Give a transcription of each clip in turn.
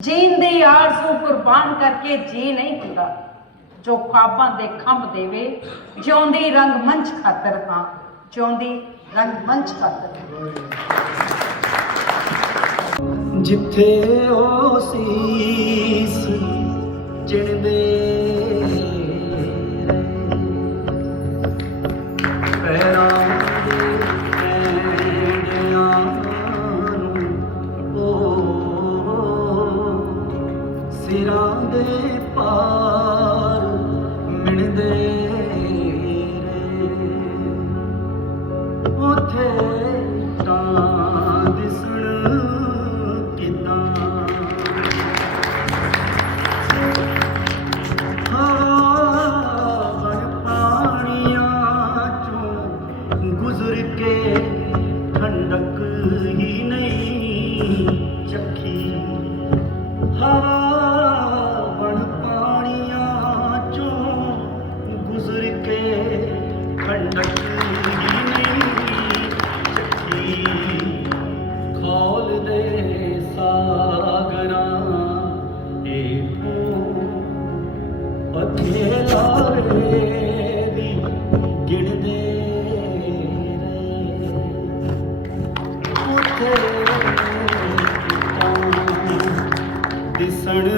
ਜੀਣ ਦੀ ਆਰਜ਼ੂ ਕੁਰਬਾਨ ਕਰਕੇ ਜੀ ਨਹੀਂ ਹੁੰਦਾ। ਜੋ ਖਾਬਾਂ ਦੇ ਖੰਭ ਦੇਵੇ, ਜਿਉਂਦੀ ਰੰਗ ਮੰਚ ਖਾਤਰ ਹਾਂ, ਜਿਉਂਦੀ ਰੰਗ ਮੰਚ ਖਾਤਰ ਜਿੱਥੇ ਉਹ ਸੀਸ ਚਿਣਦੇ ਦੇ ਪਾਰ ਮਿਣਦੇ ਰਹੇ ਉਥੇ ਤਾਂ ਦਿਸਣ ਕਿਦਾਂ? ਹਾਂ ਬਣ ਚੋਂ ਗੁਜ਼ਰ ਕੇ ਠੰਡਕ ਹੀ ਦਿਸਣ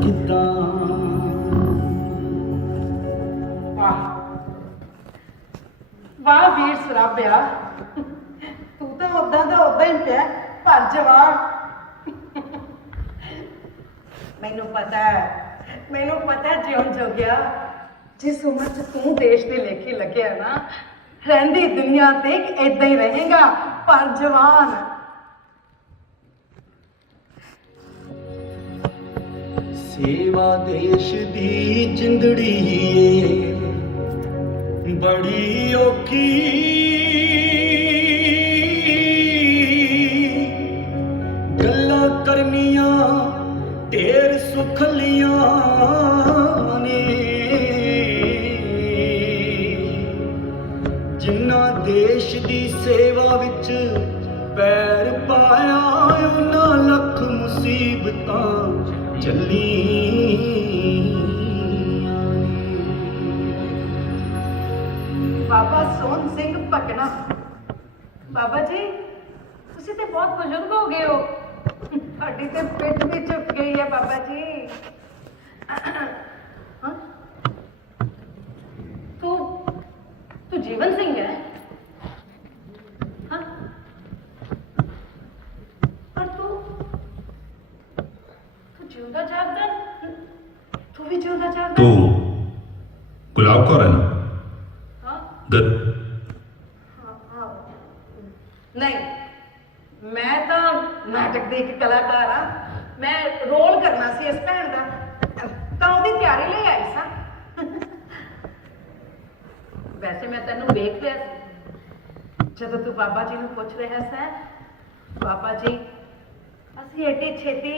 ਕਿੱਦਾਂ? ਵਾਹ। ਵਾਹ ਵੀਰ ਸਰਾਬਿਆ ਤੂੰ ਤਾਂ ਉਦਾਂ ਦਾ ਉਦਾਂ ਹੀ ਪਿਆ, ਪਰ ਜਵਾਬ ਮੈਨੂੰ ਪਤਾ ਮੈਨੂੰ ਪਤਾ ਜਿਉਂ ਜੋਗਿਆ, ਜਿਸ ਉਮਰ 'ਚ ਤੂੰ ਦੇਸ਼ ਦੇ ਲੇਖੇ ਲੱਗਿਆ ਨਾ ਰਹਿੰਦੀ ਦੁਨੀਆ ਤੇ ਇਦਾਂ ਹੀ ਰਹੇਗਾ। ਪਰ ਜਵਾਨ, ਸੇਵਾ ਦੇਸ਼ ਦੀ ਜਿੰਦੜੀ ਏ ਬੜੀ ਔਖੀ ਭਕਨਾ ਬਾਬਾ ਜੀ ਤੁਸੀਂ ਤੇ ਬਹੁਤ ਬਜ਼ੁਰਗ ਹੋ ਗਏ ਹੋ। ਤੁਹਾਡੀ ਤੇ ਪਿੱਠ ਵੀ ਝੁਕ ਗਈ ਹੈ ਬਾਬਾ ਜੀ। ਹਾਂ? ਤੂੰ ਤੂੰ ਜੀਵਨ ਸਿੰਘ ਹੈ। ਹਾਂ। ਪਰ ਤੂੰ ਤੂੰ ਜਿਉਂਦਾ ਜਾਗਦਾ ਤੂੰ ਵੀ ਜਿਉਂਦਾ ਜਾਗਦਾ ਤੂੰ ਗੁਲਾਬ ਕੌਰ ਹੈ ਨਾ? ਹਾਂ, ਹਾਂ। ਨਹੀਂ ਮੈਂ ਤਾਂ ਨਾਟਕ ਦੀ ਇੱਕ ਕਲਾਕਾਰ ਆ। ਮੈਂ ਰੋਲ ਕਰਨਾ ਸੀ ਇਸ ਭੈਣ ਦਾ। ਤਾਂ ਉਹਦੀ ਤਿਆਰੀ ਲਈ ਆਈ ਸਾਂ। ਵੈਸੇ ਮੈਂ ਤੈਨੂੰ ਵੇਖ ਲਿਆ ਜਦੋਂ ਤੂੰ ਬਾਬਾ ਜੀ ਨੂੰ ਪੁੱਛ ਰਿਹਾ ਸੈਂ, ਬਾਬਾ ਜੀ, ਅਸੀਂ ਏਡੀ ਛੇਤੀ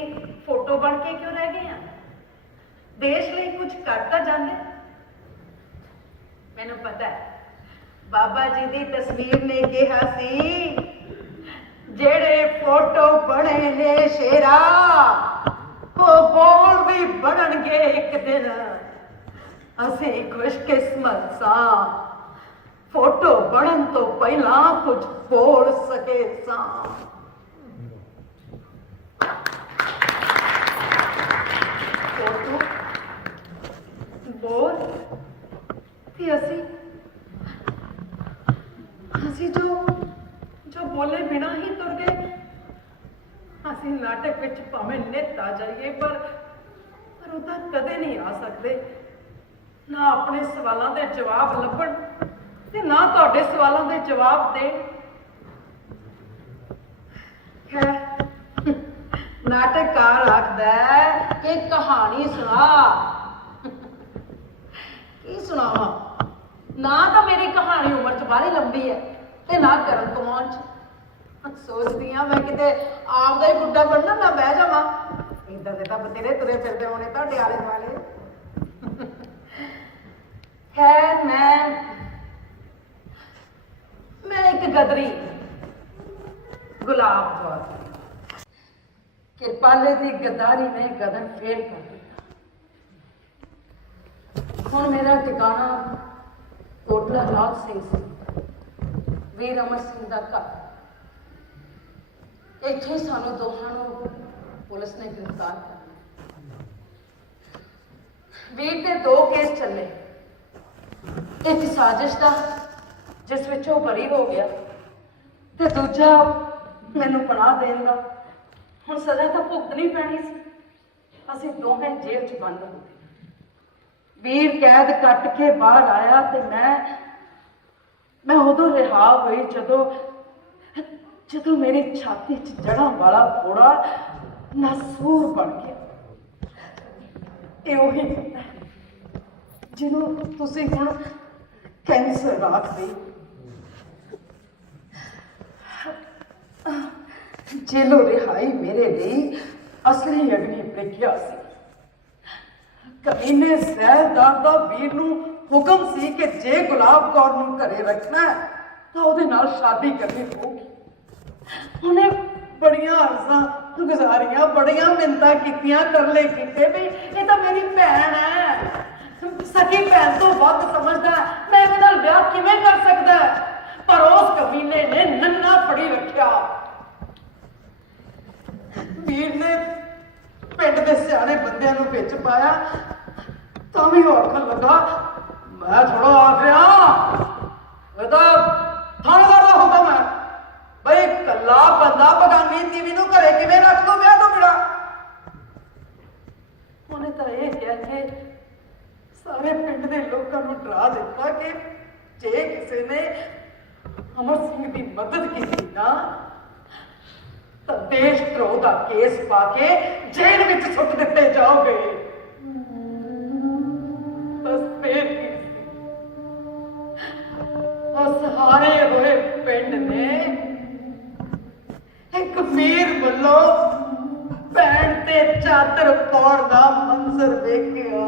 ਫੋਟੋ ਬਣ ਕੇ ਕਿਉਂ ਰਹਿ ਗਏ ਆ? ਦੇਸ਼ ਲਈ ਕੁਝ ਕਰ ਤਾਂ ਜਾਂਦੇ ਮੈਨੂੰ ਪਤਾ ਹੈ, ਬਾਬਾ ਜੀ ਦੀ ਤਸਵੀਰ ਨੇ ਕਿਹਾ ਸੀ, ਜਿਹੜੇ ਫੋਟੋ ਬਣੇ ਨੇ ਸ਼ੇਰਾ ਉਹ ਬੋਲ ਵੀ ਬਣਨਗੇ ਇੱਕ ਦਿਨ। ਅਸੀਂ ਖੁਸ਼ਕਿਸਮਤ ਸਾਂ। ਫੋਟੋ ਬਣਨ ਤੋਂ ਪਹਿਲਾਂ ਕੁਝ ਬੋਲ ਸਕੇ ਸਾਂ। ਫੋਟੋ ਬੋਲ ਤੇ ਅਸੀਂ ਅਸੀਂ ਜੋ ਜੋ ਬੋਲੇ ਬਿਨਾ ਅਸੀਂ ਨਾਟਕ ਵਿੱਚ ਭਾਵੇਂ ਨਿੱਤ ਆ ਜਾਈਏ, ਪਰ ਪਰ ਉਹਦਾ ਕਦੇ ਨਹੀਂ ਆ ਸਕਦੇ। ਨਾ ਆਪਣੇ ਸਵਾਲਾਂ ਦੇ ਜਵਾਬ ਲੱਭਣ ਤੇ ਨਾ ਤੁਹਾਡੇ ਸਵਾਲਾਂ ਦੇ ਜਵਾਬ ਦੇਣ। ਖੈਰ, ਨਾਟਕਕਾਰ ਆਖਦਾ ਕਿ ਕਹਾਣੀ ਸੁਣਾ। ਕੀ ਸੁਣਾਵਾਂ? ਨਾ ਤਾਂ ਮੇਰੀ ਕਹਾਣੀ ਉਮਰ ਚ ਬਾਹਲੀ ਲੰਬੀ ਹੈ ਤੇ ਨਾ ਕਰਨ ਕਮਾਉਣ ਚ। ਸੋਚਦੀ ਆ ਮੈਂ ਕਿਤੇ ਆਪਦਾ ਹੀ ਬੁੱਢਾ ਬਣਨਾ ਨਾ ਬਹਿ ਜਾਵਾਂ। ਇਦਾਂ ਦੇ ਤਾਂ ਬਤੇਰੇ ਤੁਰੇ ਫਿਰਦੇ ਹੋਣੇ ਤੁਹਾਡੇ ਆਲੇ ਦੁਆਲੇ। ਖੈਰ, ਮੈਂ ਮੈਂ ਇੱਕ ਗਦਰੀ ਗੁਲਾਬ ਕੌਰ ਕਿਰਪਾਲੇ ਦੀ ਗਦਾਰੀ ਨੇ ਗਦਨ ਫੇਰ ਕਰ ਦਿੱਤਾ। ਹੁਣ ਮੇਰਾ ਟਿਕਾਣਾ ਕੋਟਲਾ ਰਾਜ ਸਿੰਘ ਸੀ। ਵੀਰ ਅਮਰ ਸਿੰਘ ਦਾ ਘਰ। ਇੱਥੇ ਸਾਨੂੰ ਦੋਹਾਂ ਨੂੰ ਪੁਲਿਸ ਨੇ ਗ੍ਰਿਫਤਾਰ ਵੀਰ ਦੇ ਦੋ ਕੇਸ ਚੱਲੇ। ਇੱਕ ਸਾਜ਼ਿਸ਼ ਦਾ, ਜਿਸ ਵਿੱਚ ਉਹ ਬਰੀ ਹੋ ਗਿਆ ਤੇ ਦੂਜਾ ਮੈਨੂੰ ਪਨਾਹ ਦੇਣ ਦਾ। ਹੁਣ ਸਜ਼ਾ ਤਾਂ ਭੁਗਤਣੀ ਪੈਣੀ ਸੀ। ਅਸੀਂ ਦੋਵੇਂ ਜੇਲ੍ਹ 'ਚ ਬੰਦ ਹੋ ਗਏ। ਵੀਰ ਕੈਦ ਕੱਟ ਕੇ ਬਾਹਰ ਆਇਆ ਤੇ ਮੈਂ ਮੈਂ ਉਦੋਂ ਰਿਹਾ ਹੋਈ ਜਦੋਂ ਜਦੋਂ ਮੇਰੀ ਛਾਤੀ 'ਚ ਜੜਾਂ ਵਾਲਾ ਫੋੜਾ ਨਸੂਰ ਬਣ ਗਿਆ। ਇਹ ਉਹੀ ਹੁੰਦਾ ਜਿਹਨੂੰ ਤੁਸੀਂ ਹੁਣ ਕੈਂਸਰ ਆਖਦੇ ਜੇਲੋ ਰਿਹਾਈ ਮੇਰੇ ਲਈ ਅਸਲੀ ਅਗਨੀ ਪ੍ਰੀਖਿਆ ਸੀ। ਕਮੀਨੇ ਸਹਿਦਾਰ ਦਾ ਵੀਰ ਨੂੰ ਹੁਕਮ ਸੀ ਕਿ ਜੇ ਗੁਲਾਬ ਕੌਰ ਨੂੰ ਘਰੇ ਰੱਖਣਾ ਤਾਂ ਉਹਦੇ ਨਾਲ ਸ਼ਾਦੀ ਕਰਨੀ ਪਊਗੀ ਉਹਨੇ ਬੜੀਆਂ ਅਰਜ਼ਾਂ ਗੁਜ਼ਾਰੀਆਂ, ਬੜੀਆਂ ਮਿੰਤਾਂ ਕੀਤੀਆਂ, ਤਰਲੇ ਕੀਤੇ ਵੀ ਇਹ ਤਾਂ ਮੇਰੀ ਭੈਣ ਹੈ। ਸਕੀ ਭੈਣ ਤੋਂ ਵੱਧ ਸਮਝਦਾ ਮੈਂ ਇਹਦੇ ਨਾਲ ਵਿਆਹ ਕਿਵੇਂ ਕਰ ਸਕਦਾ ਪਰ ਉਸ ਕਮੀਨੇ ਨੇ ਨੰਨਾ ਫੜੀ ਰੱਖਿਆ। ਵੀਰ ਨੇ ਪਿੰਡ ਦੇ ਸਿਆਣੇ ਬੰਦਿਆਂ ਨੂੰ ਵਿੱਚ ਪਾਇਆ। ਤਾਂ ਵੀ ਉਹ ਆਖਣ ਲੱਗਾ, ਮੈਂ ਥੋੜਾ ਆ ਰਿਹਾ ਇਹ ਤਾਂ ਥਾਣੇਦਾਰ ਦਾ ਹੁਕਮ ਹੈ ਬਈ ਬੰਦਾ ਬਗਾਨੀ ਤੀਵੀ ਨੂੰ ਘਰੇ ਕਿਵੇਂ ਰੱਖ ਦੋ ਵਿਆਹ ਤੋਂ ਬਿਨਾ? ਉਹਨੇ ਤਾਂ ਇਹ ਕਿਹਾ ਕਿ ਸਾਰੇ ਪਿੰਡ ਦੇ ਲੋਕਾਂ ਨੂੰ ਡਰਾ ਦਿੱਤਾ ਕਿ ਜੇ ਕਿਸੇ ਨੇ ਅਮਰ ਸਿੰਘ ਦੀ ਮਦਦ ਕੀਤੀ ਨਾ, ਤਾਂ ਦੇਸ਼ ਧਰੋਹ ਦਾ ਕੇਸ ਪਾ ਕੇ ਜੇਲ੍ਹ ਵਿੱਚ ਸੁੱਟ ਦਿੱਤੇ ਜਾਓਗੇ। ਇੱਕ ਵੀਰ ਵੱਲੋਂ ਪੈਣ ਤੇ ਚਾਦਰ ਪਾਉਣ ਦਾ ਮੰਜ਼ਰ ਵੇਖਿਆ।